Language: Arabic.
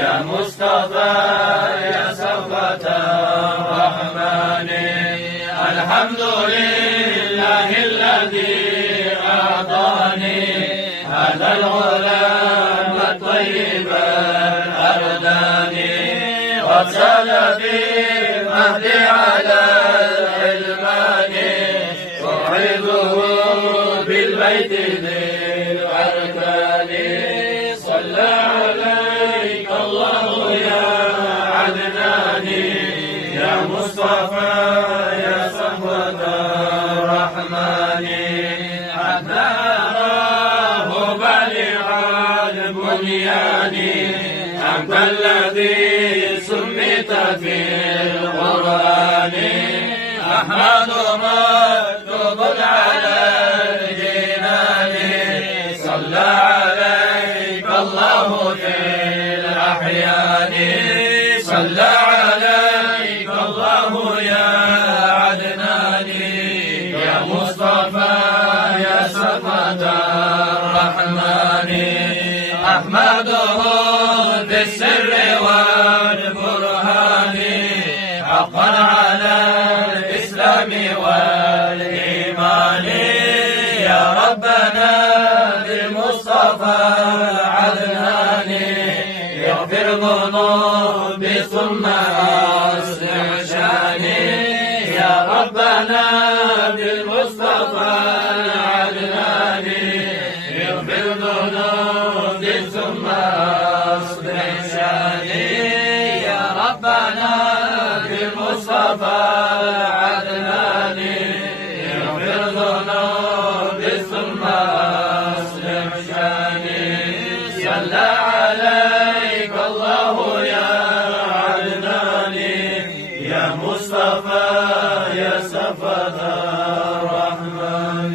يا مصطفى يا صفوة الرحمن. الحمد لله الذي أعطاني هذا الغلام الطيب الأرداني، وارسل بالمهد على الحلمان، أعيذه بالبيت ذي الأركان. صلى عليك الله يا عدناني، يا مصطفى يا صفوة الرحمن. حتى أراه بالغ البنيان، أنت الذي سميت في القرآن. أحمد مكتوب على الجنان، صلى عليك الله في الأحيان. صلى عليك الله يا عدناني، يا مصطفى يا صفوة الرحمن. أحمده بالسر والبرهان، حقا على الإسلام والإيمان. يا ربنا بالمصطفى عدناني، يغفر ذنوبي ثم أصلح شاني. يا ربنا بالمصطفى عدناني، يغفر ذنوبي ثم أصلح شاني. يا ربنا بالمصطفى عدناني، يغفر ذنوبي ثم أصلح شاني. صلى عليك الله يا عدناني، يا مصطفى يا صفوة الرحمن.